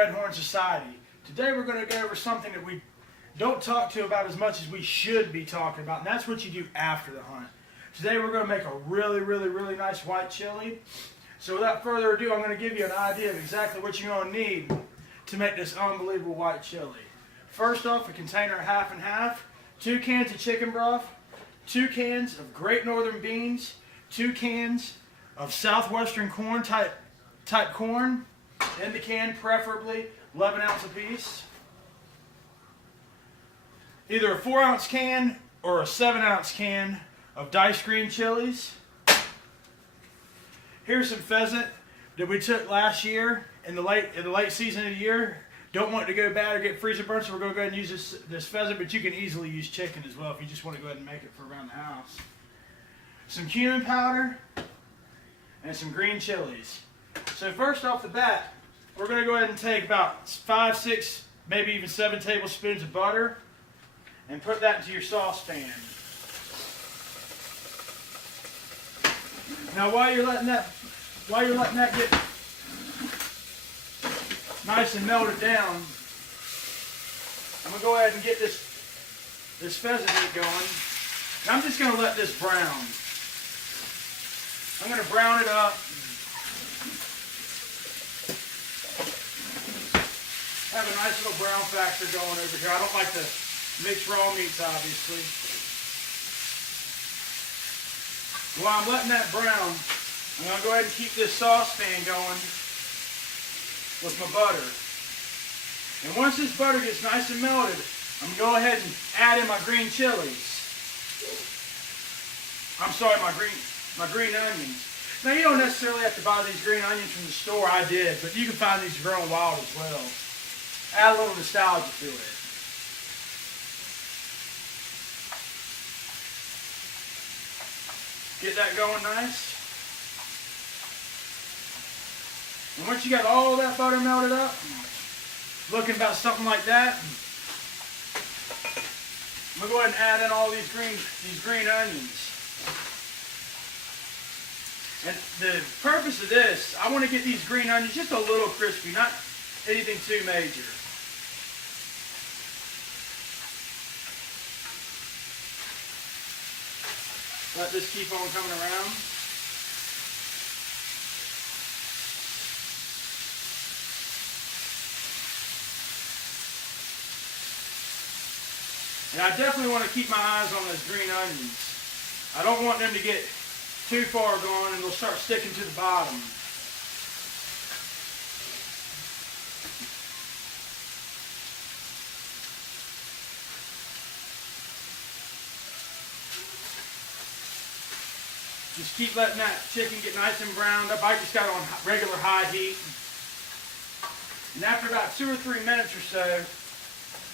Red Horn Society. Today we're going to go over something that we don't talk to about as much as we should be talking about, and that's what you do after the hunt. Today we're going to make a really nice white chili. So without further ado, I'm going to give you an idea of exactly what you're going to need to make this unbelievable white chili. First off, a container of half and half, 2 cans of chicken broth, 2 cans of Great Northern beans, 2 cans of Southwestern corn type corn, in the can, preferably 11 ounce apiece. Either a 4-ounce can or a 7-ounce can of diced green chilies. Here's some pheasant that we took last year in the late season of the year. Don't want it to go bad or get freezer burnt, so we're going to go ahead and use this pheasant, but you can easily use chicken as well if you just want to go ahead and make it for around the house. Some cumin powder and some green chilies. So first off the bat, we're going to go ahead and take about 5, 6, maybe even 7 tablespoons of butter and put that into your saucepan. Now while you're letting that get nice and melted down, I'm going to go ahead and get this pheasant meat going. And I'm just going to let this brown. I'm going to brown it up. Have a nice little brown factor going over here. I don't like to mix raw meats, obviously. While I'm letting that brown, I'm going to go ahead and keep this saucepan going with my butter. And once this butter gets nice and melted, I'm going to go ahead and add in my green chilies. I'm sorry, my green onions. Now you don't necessarily have to buy these green onions from the store. I did, but you can find these growing wild as well. Add a little nostalgia to it. Get that going nice. And once you got all that butter melted up, looking about something like that, I'm going to go ahead and add in all these green onions. And the purpose of this, I want to get these green onions just a little crispy, not anything too major. Let this keep on coming around. And I definitely want to keep my eyes on those green onions. I don't want them to get too far gone and they'll start sticking to the bottom. Just keep letting that chicken get nice and browned up. I just got it on regular high heat. And after about 2 or 3 minutes or so,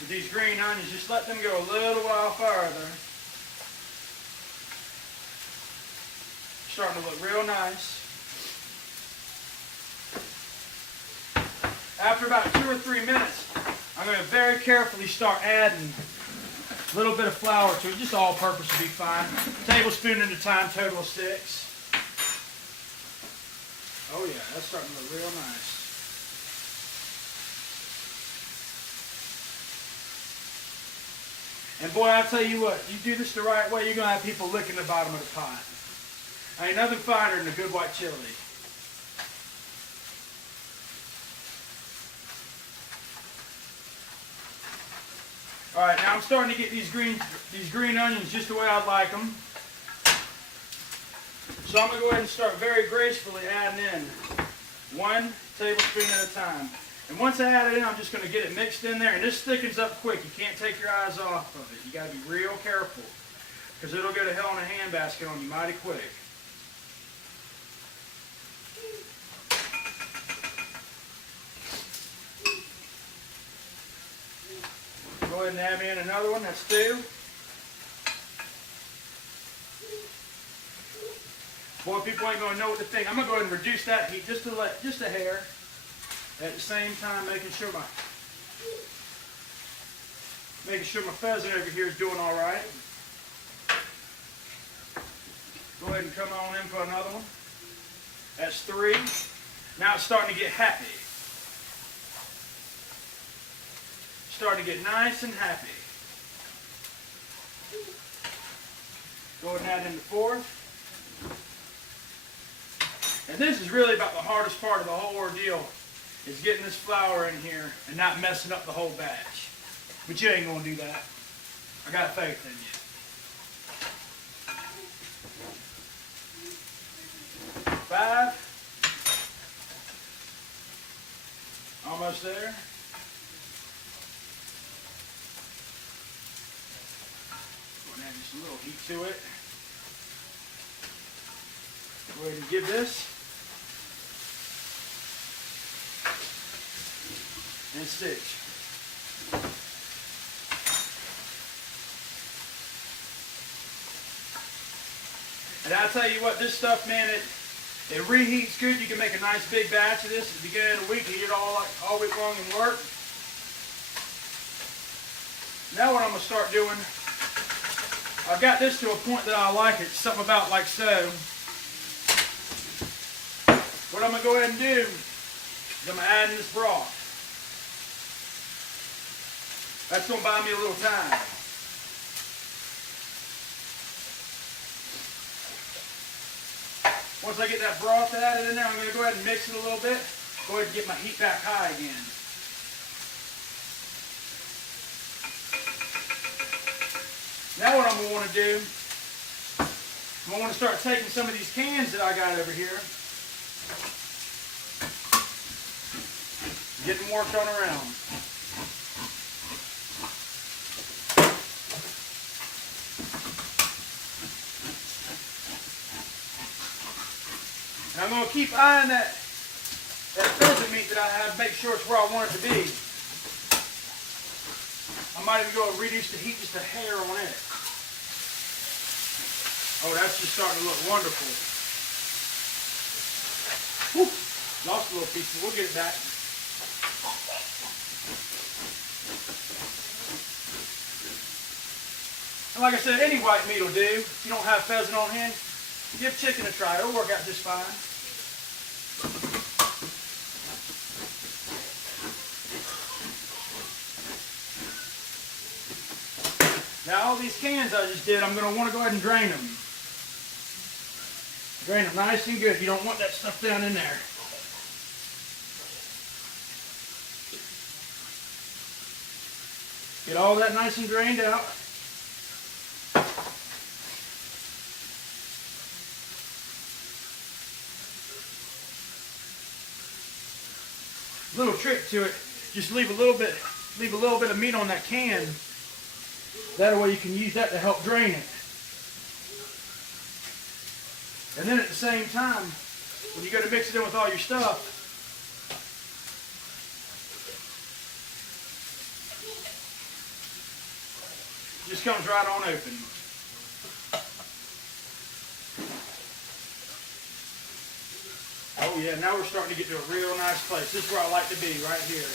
with these green onions, just let them go a little while further. Starting to look real nice. After about 2 or 3 minutes, I'm going to very carefully start adding a little bit of flour to it, just all-purpose would be fine. Tablespoon at a time, total of 6. Oh yeah, that's starting to look real nice. And boy, I tell you what, you do this the right way, you're going to have people licking the bottom of the pot. Ain't nothing finer than a good white chili. Alright, now I'm starting to get these green onions just the way I'd like them. So I'm going to go ahead and start very gracefully adding in 1 tablespoon at a time. And once I add it in, I'm just going to get it mixed in there. And this thickens up quick. You can't take your eyes off of it. You got to be real careful, because it'll go to hell in a handbasket on you mighty quick. Go ahead and add in another one. That's 2. Boy, people ain't going to know what to think. I'm going to go ahead and reduce that heat just a hair. At the same time, making sure my pheasant over here is doing all right. Go ahead and come on in for another one. That's 3. Now it's starting to get happy. starting to get nice and happy. Go ahead and add in the fourth. And this is really about the hardest part of the whole ordeal, is getting this flour in here and not messing up the whole batch. But you ain't gonna do that. I got faith in you. 5. Almost there. Go ahead and add just a little heat to it. Go ahead and give this. And stitch. And I'll tell you what, this stuff, man, it reheats good. You can make a nice big batch of this at the beginning of the week. Eat it all week long and work. Now what I'm going to start doing, I've got this to a point that I like it. Something about like so. What I'm going to go ahead and do is I'm going to add in this broth. That's going to buy me a little time. Once I get that broth added in there, I'm going to go ahead and mix it a little bit. Go ahead and get my heat back high again. Now what I'm going to want to do, I'm going to want to start taking some of these cans that I got over here, getting worked on around. And I'm going to keep eyeing that pheasant meat that I have, make sure it's where I want it to be. I might even go and reduce the heat just a hair on it. Oh, that's just starting to look wonderful. Whew, lost a little piece, but we'll get it back. And like I said, any white meat will do. If you don't have pheasant on hand, give chicken a try. It'll work out just fine. Now all these cans I just did, I'm going to want to go ahead and drain them. Drain them nice and good. You don't want that stuff down in there. Get all that nice and drained out. Little trick to it, just leave a little bit of meat on that can. That way you can use that to help drain it. And then at the same time, when you go to mix it in with all your stuff, it just comes right on open. Oh yeah, now we're starting to get to a real nice place. This is where I like to be, right here.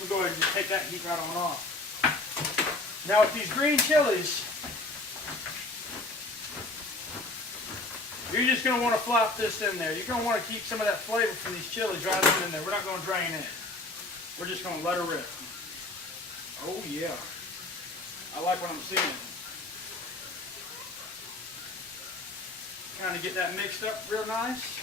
We'll go ahead and just take that heat right on off. Now with these green chilies, you're just going to want to flop this in there. You're going to want to keep some of that flavor from these chilies right on in there. We're not going to drain it. We're just going to let her rip. Oh yeah. I like what I'm seeing. Kind of get that mixed up real nice.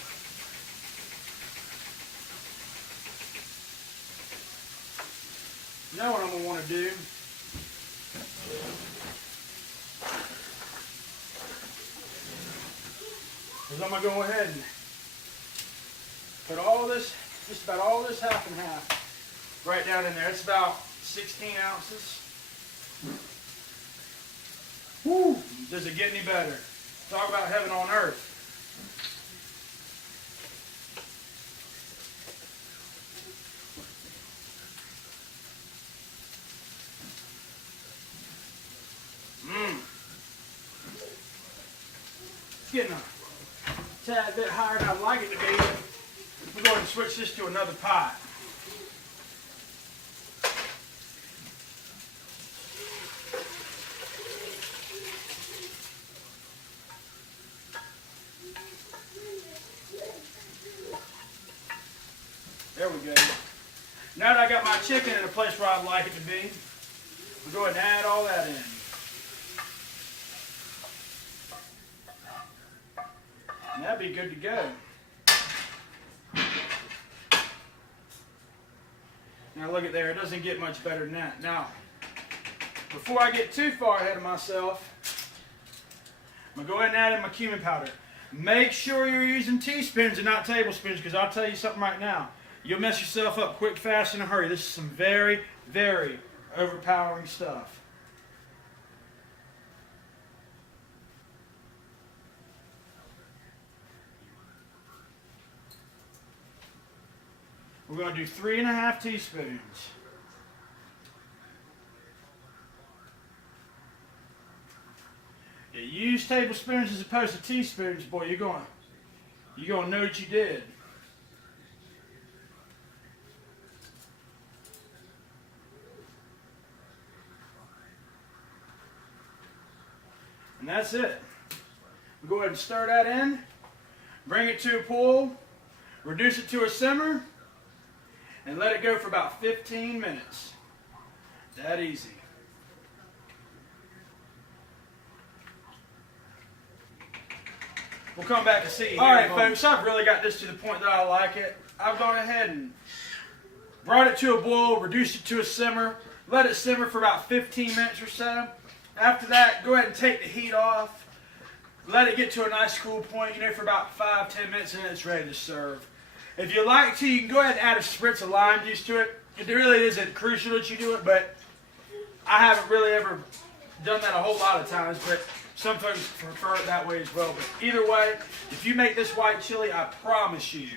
Now what I'm going to want to do is I'm going to go ahead and put all this, just about all this half and half right down in there. It's about 16 ounces. Woo! Does it get any better? Talk about heaven on earth. It's getting a tad bit higher than I'd like it to be. We're going to switch this to another pot. There we go. Now that I got my chicken in a place where I'd like it to be, we'll go ahead and add all that in. And that'd be good to go. Now look at there, it doesn't get much better than that. Now, before I get too far ahead of myself, I'm going to go ahead and add in my cumin powder. Make sure you're using teaspoons and not tablespoons, because I'll tell you something right now. You'll mess yourself up quick, fast, in a hurry. This is some very, very overpowering stuff. We're going to do 3½ teaspoons. You use tablespoons as opposed to teaspoons, boy, you're going to know what you did. And that's it. We'll go ahead and stir that in, bring it to a boil, reduce it to a simmer, and let it go for about 15 minutes. That easy. We'll come back and see. All right, folks, I've really got this to the point that I like it. I've gone ahead and brought it to a boil, reduced it to a simmer, let it simmer for about 15 minutes or so. After that, go ahead and take the heat off. Let it get to a nice cool point, for about 5-10 minutes, and then it's ready to serve. If you like to, you can go ahead and add a spritz of lime juice to it. It really isn't crucial that you do it, but I haven't really ever done that a whole lot of times, but some folks prefer it that way as well. But either way, if you make this white chili, I promise you,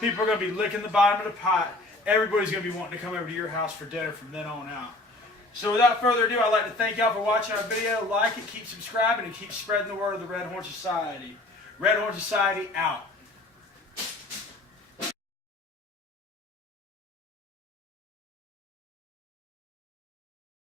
people are going to be licking the bottom of the pot. Everybody's going to be wanting to come over to your house for dinner from then on out. So without further ado, I'd like to thank y'all for watching our video. Like it, keep subscribing, and keep spreading the word of the Red Horn Society. Red Horn Society out.